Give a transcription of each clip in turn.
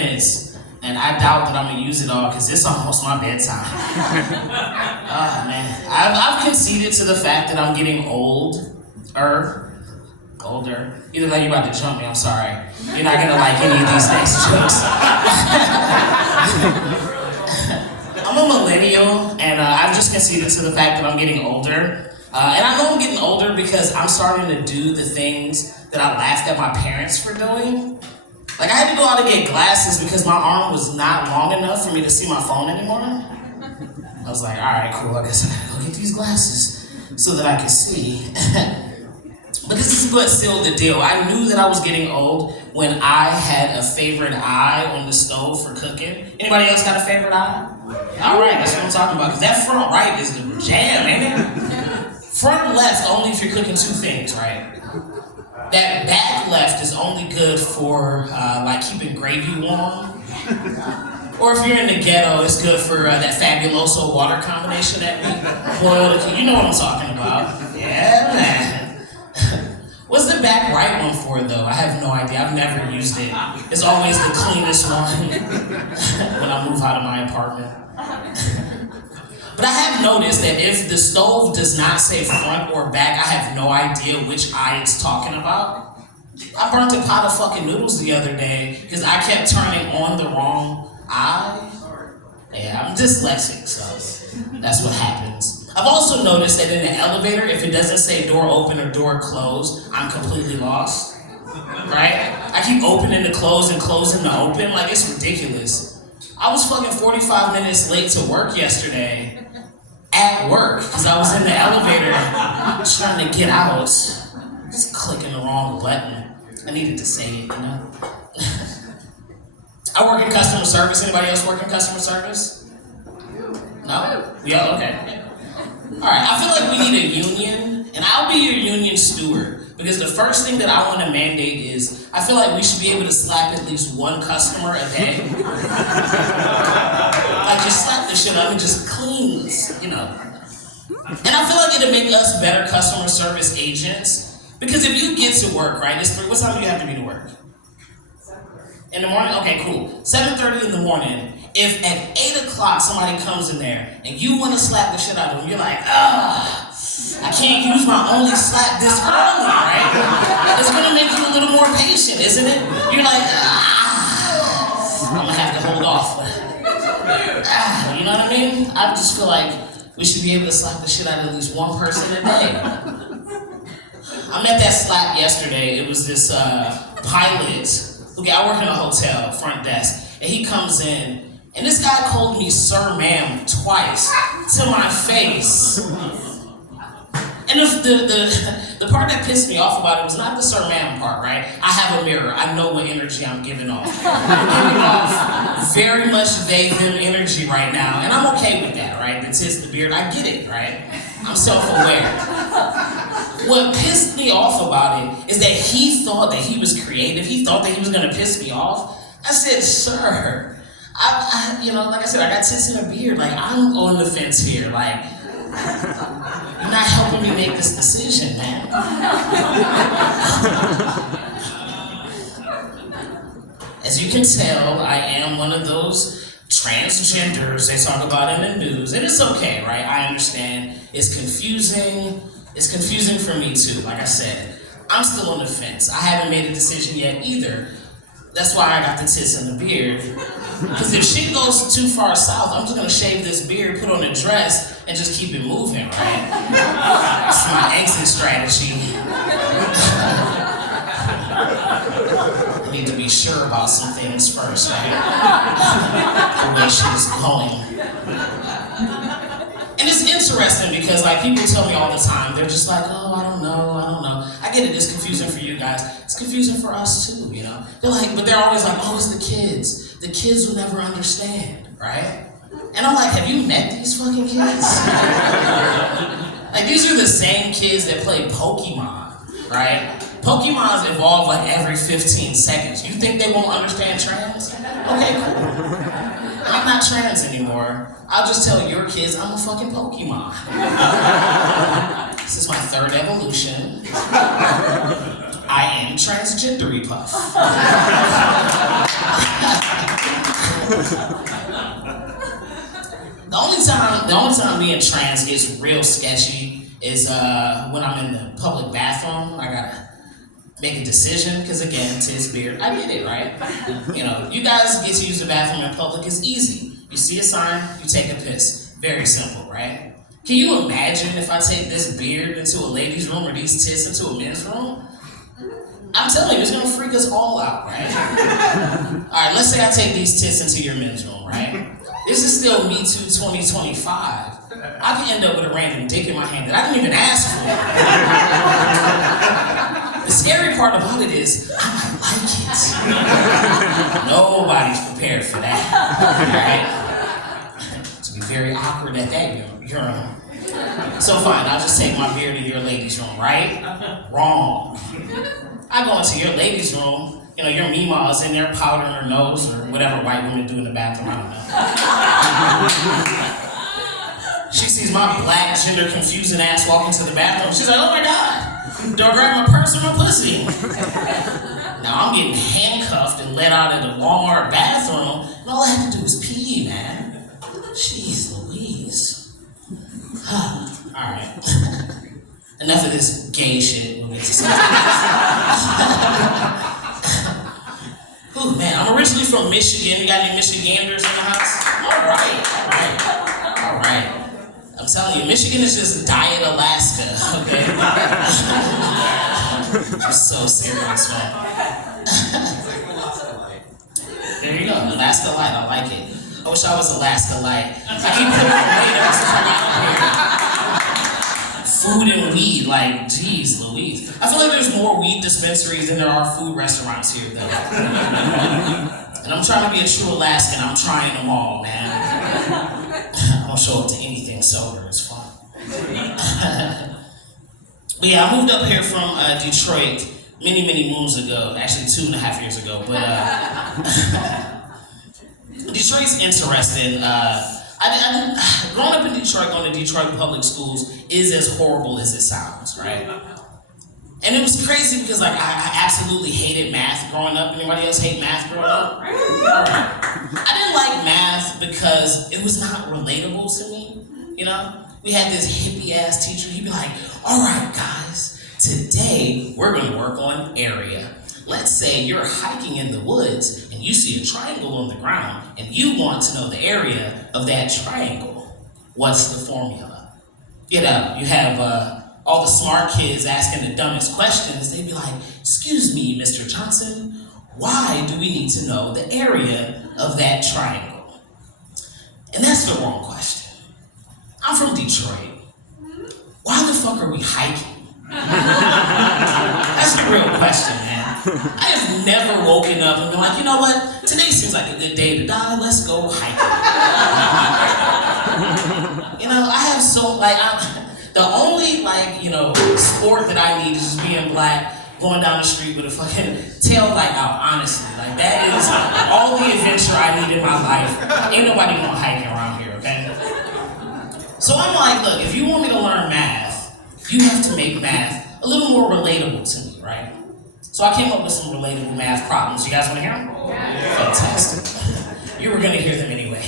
minutes, and I doubt that I'm gonna use it all because it's almost my bedtime. Oh man, I've conceded to the fact that I'm getting older. Either that you're about to jump me, I'm sorry. You're not gonna like any of these next jokes. I'm a millennial, and I've just conceded to the fact that I'm getting older. And I know I'm getting older because I'm starting to do the things that I laughed at my parents for doing. Like I had to go out and get glasses because my arm was not long enough for me to see my phone anymore. I was like, all right, cool, I guess I gotta go get these glasses so that I can see. But this is what sealed the deal. I knew that I was getting old when I had a favorite eye on the stove for cooking. Anybody else got a favorite eye? All right, that's what I'm talking about. Because that front right is the jam, ain't it? Front left only if you're cooking two things, right? That back left is only good for like keeping gravy warm. Or if you're in the ghetto, it's good for that fabuloso water combination that we boil. You know what I'm talking about. Yeah, man. What's the back right one for, though? I have no idea. I've never used it. It's always the cleanest one when I move out of my apartment. But I have noticed that if the stove does not say front or back, I have no idea which eye it's talking about. I burnt a pot of fucking noodles the other day because I kept turning on the wrong eye. Yeah, I'm dyslexic, so that's what happens. I've also noticed that in the elevator, if it doesn't say door open or door closed, I'm completely lost, right? I keep opening the close and closing the open, like it's ridiculous. I was fucking 45 minutes late to work yesterday, at work, because I was in the elevator trying to get out, just clicking the wrong button. I needed to say it, you know? I work in customer service. Anybody else work in customer service? No? Yeah, okay. All right, I feel like we need a union, and I'll be your union steward, because the first thing that I want to mandate is, I feel like we should be able to slap at least one customer a day. Like, just slap the shit up and just cleans, you know. And I feel like it'll make us better customer service agents, because if you get to work, right, it's what time do you have to be to work? In the morning? Okay, cool. 7:30 in the morning. If at 8 o'clock somebody comes in there and you want to slap the shit out of them, you're like, I can't use my only slap this early, right? It's gonna make you a little more patient, isn't it? You're like, I'm gonna have to hold off. You know what I mean? I just feel like we should be able to slap the shit out of at least one person a day. I met that slap yesterday. It was this pilot. Okay, I work in a hotel, front desk, and he comes in, and this guy called me sir, ma'am, twice to my face. And the part that pissed me off about it was not the sir, ma'am part, right? I have a mirror. I know what energy I'm giving off. I'm giving off very much they, them energy right now, and I'm okay with that, right? The tits, the beard, I get it, right? I'm self-aware. What pissed me off about it is that he thought that he was creative. He thought that he was gonna piss me off. I said, sir, I you know, like I said, I got tits and a beard. Like, I'm on the fence here. Like, you're not helping me make this decision, man. As you can tell, I am one of those transgenders they talk about in the news. And it's okay, right? I understand. It's confusing. It's confusing for me too, like I said. I'm still on the fence. I haven't made a decision yet either. That's why I got the tits and the beard. Because if shit goes too far south, I'm just gonna shave this beard, put on a dress, and just keep it moving, right? That's my exit strategy. I need to be sure about some things first, right? The way shit is going. And it's interesting because, like, people tell me all the time, they're just like, oh, I don't know. I get it, it's confusing for you guys. It's confusing for us too, you know? They're like, but they're always like, oh, it's the kids. The kids will never understand, right? And I'm like, have you met these fucking kids? Like, these are the same kids that play Pokemon, right? Pokemons evolve like every 15 seconds. You think they won't understand trans? Okay, cool. I'm not trans anymore. I'll just tell your kids I'm a fucking Pokemon. This is my third evolution. I am transgendery puff. The only time being trans gets real sketchy is when I'm in the public bathroom. I gotta make a decision, because again, tis beard. I get it, right? You know, you guys get to use the bathroom in public. It's easy. You see a sign, you take a piss. Very simple, right? Can you imagine if I take this beard into a ladies' room or these tits into a men's room? I'm telling you, it's gonna freak us all out, right? Alright, let's say I take these tits into your men's room, right? This is still Me Too 2025. I could end up with a random dick in my hand that I didn't even ask for. The scary part about it is, I might like it. Nobody's prepared for that, right? It's gonna be very awkward at that urinal. So fine, I'll just take my beard to your ladies' room, right? Wrong. I go into your ladies' room, you know, your Mima is in there powdering her nose or whatever white women do in the bathroom, I don't know. She sees my black, gender confusing ass walk into the bathroom. She's like, oh my God, do I grab my purse or my pussy? Now I'm getting handcuffed and let out of the Walmart bathroom, and all I have to do is pee, man. Jeez Louise. Alright. Enough of this gay shit. We'll get to something else. Ooh, man, I'm originally from Michigan. We got any Michiganders in the house? All right. I'm telling you, Michigan is just Diet Alaska, okay? I'm so serious, man. There you go, Alaska Light, I like it. I wish I was Alaska Light. I keep putting food and weed, like, geez Louise. I feel like there's more weed dispensaries than there are food restaurants here, though. And I'm trying to be a true Alaskan. I'm trying them all, man. I don't show up to anything sober. It's fun. But yeah, I moved up here from Detroit many moons ago. Actually, 2.5 years ago. But Detroit's interesting. Growing up in Detroit, going to Detroit public schools is as horrible as it sounds, right? And it was crazy because like I absolutely hated math growing up. Anybody else hate math growing up? I didn't like math because it was not relatable to me, you know? We had this hippie ass teacher, he'd be like, all right guys, today we're gonna work on area. Let's say you're hiking in the woods and you see a triangle on the ground and you want to know the area of that triangle. What's the formula? You know, you have all the smart kids asking the dumbest questions. They'd be like, excuse me, Mr. Johnson, why do we need to know the area of that triangle? And that's the wrong question. I'm from Detroit. Why the fuck are we hiking? That's the real question, man. I have never woken up and been like, you know what? Today seems like a good day to die. Let's go hiking. You know, I have so, like, the only, like, you know, sport that I need is just being black, going down the street with a fucking tail light out, honestly. Like, that is all the adventure I need in my life. Ain't nobody going hiking around here, okay? So I'm like, look, if you want me to learn math, you have to make math a little more relatable to me, right? So I came up with some relatable math problems. You guys want to hear them? Yeah. Fantastic. You were going to hear them anyway.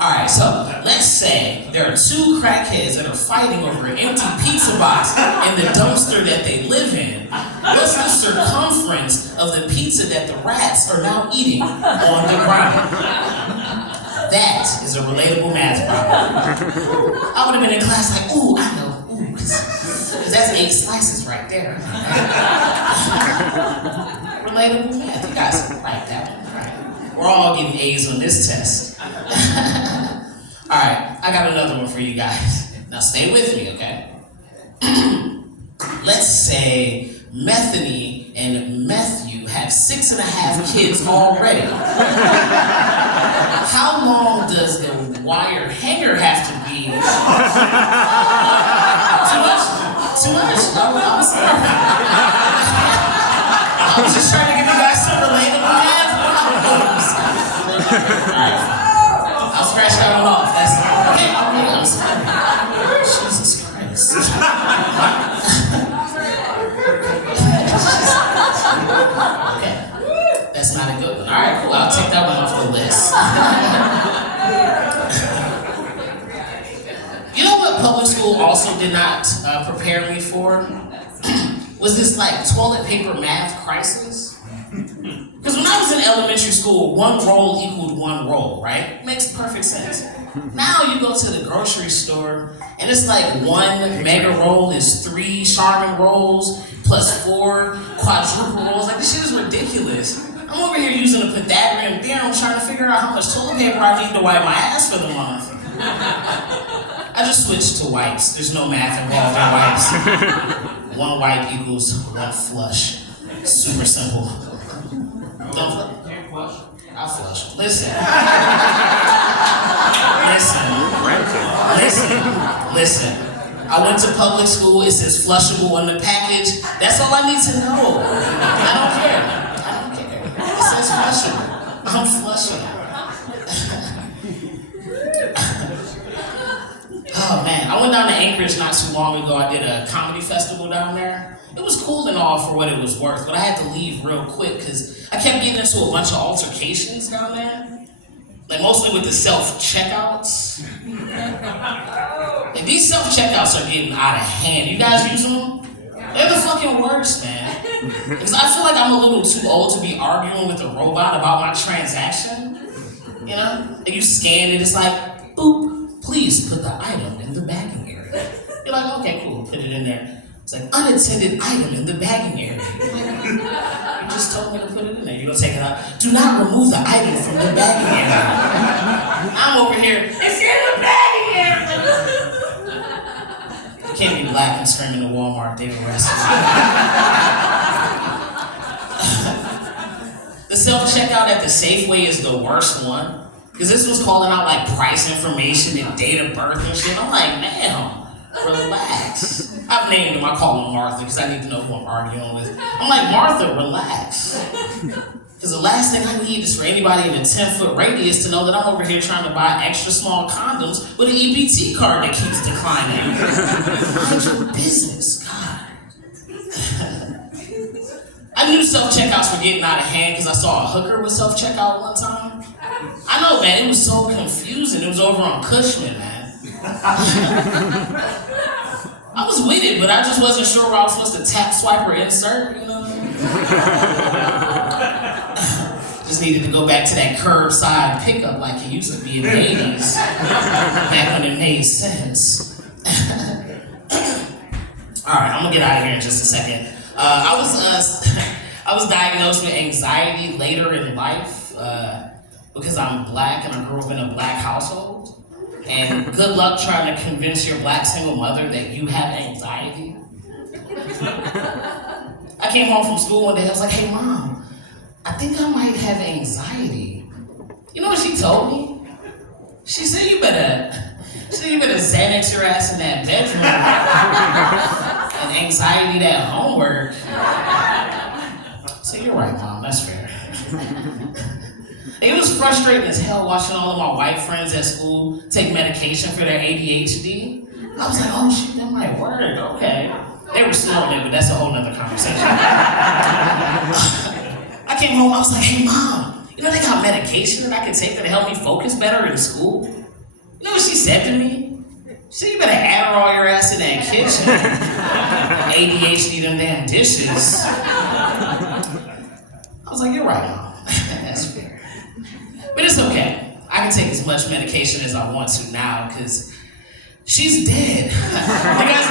All right, so let's say there are two crackheads that are fighting over an empty pizza box in the dumpster that they live in. What's the circumference of the pizza that the rats are now eating on the ground? That is a relatable math problem. I would have been in class like, ooh, I know, ooh, because that's 8 slices right there. Relatable math, you guys like that one, right? We're all getting A's on this test. All right, I got another one for you guys. Now stay with me, okay? Let's say Methany and Matthew have 6.5 kids already. How long does a wire hanger have to be? Too much? I'm sorry. I was just trying to give you guys some relatable math. Alright. I'll scratch that one off. That's okay. I'm sorry. Jesus Christ. Okay. That's not a good one. All right, cool. I'll take that one off the list. You know what public school also did not prepare me for? Was this like toilet paper math crisis? Because when I was in elementary school, one roll equaled one roll, right? Makes perfect sense. Now you go to the grocery store, and it's like one mega roll is 3 Charmin rolls plus 4 quadruple rolls. Like, this shit is ridiculous. I'm over here using a Pythagorean theorem trying to figure out how much toilet paper I need to wipe my ass for the month. I just switched to wipes. There's no math involved in wipes. One wipe equals one flush. Super simple. Don't flush. I'll flush. Listen. Listen. I went to public school. It says flushable on the package. That's all I need to know. I don't care. It says flushable. I'm flushing. Oh man, I went down to Anchorage not too long ago. I did a comedy festival down there. It was cool and all for what it was worth, but I had to leave real quick because I kept getting into a bunch of altercations down there. Like mostly with the self-checkouts. And these self-checkouts are getting out of hand. You guys use them? They're the fucking worst, man. Because I feel like I'm a little too old to be arguing with a robot about my transaction. You know? And you scan it, it's like, boop. Please put the item in the bagging area. You're like, okay, cool, put it in there. It's like, unattended item in the bagging area. You just told me to put it in there. You go take it out. Do not remove the item from the bagging area. I'm over here, it's in the bagging area. You can't be black and screaming to Walmart, they will arrest you. The self-checkout at the Safeway is the worst one. Because this was calling out like price information and date of birth and shit. I'm like, man, relax. I've named him, I call him Martha because I need to know who I'm arguing with. I'm like, Martha, relax. Because the last thing I need is for anybody in a 10-foot radius to know that I'm over here trying to buy extra small condoms with an EBT card that keeps declining. Mind your business, God. I knew self-checkouts were getting out of hand because I saw a hooker with self-checkout one time. I know, man, it was so confusing. It was over on Cushman, man. I was with it, but I just wasn't sure where I was supposed to tap, swipe, or insert, you know? Just needed to go back to that curbside pickup like it used to be in the 80s. Back when it made sense. All right, I'm gonna get out of here in just a second. I was diagnosed with anxiety later in life because I'm black and I grew up in a black household. And good luck trying to convince your black single mother that you have anxiety. I came home from school one day, I was like, hey mom, I think I might have anxiety. You know what she told me? She said you better Xanax your ass in that bedroom and anxiety that homework. So you're right, mom, that's fair. It was frustrating as hell watching all of my white friends at school take medication for their ADHD. I was like, oh shit, that might work, okay. They were snorting it, but that's a whole nother conversation. I came home, I was like, hey mom, you know they got medication that I can take that'll help me focus better in school? You know what she said to me? She said, you better Adderall your ass in that kitchen. ADHD them damn dishes. I was like, you're right, mom. That's fair. But it's okay. I can take as much medication as I want to now, because she's dead. You guys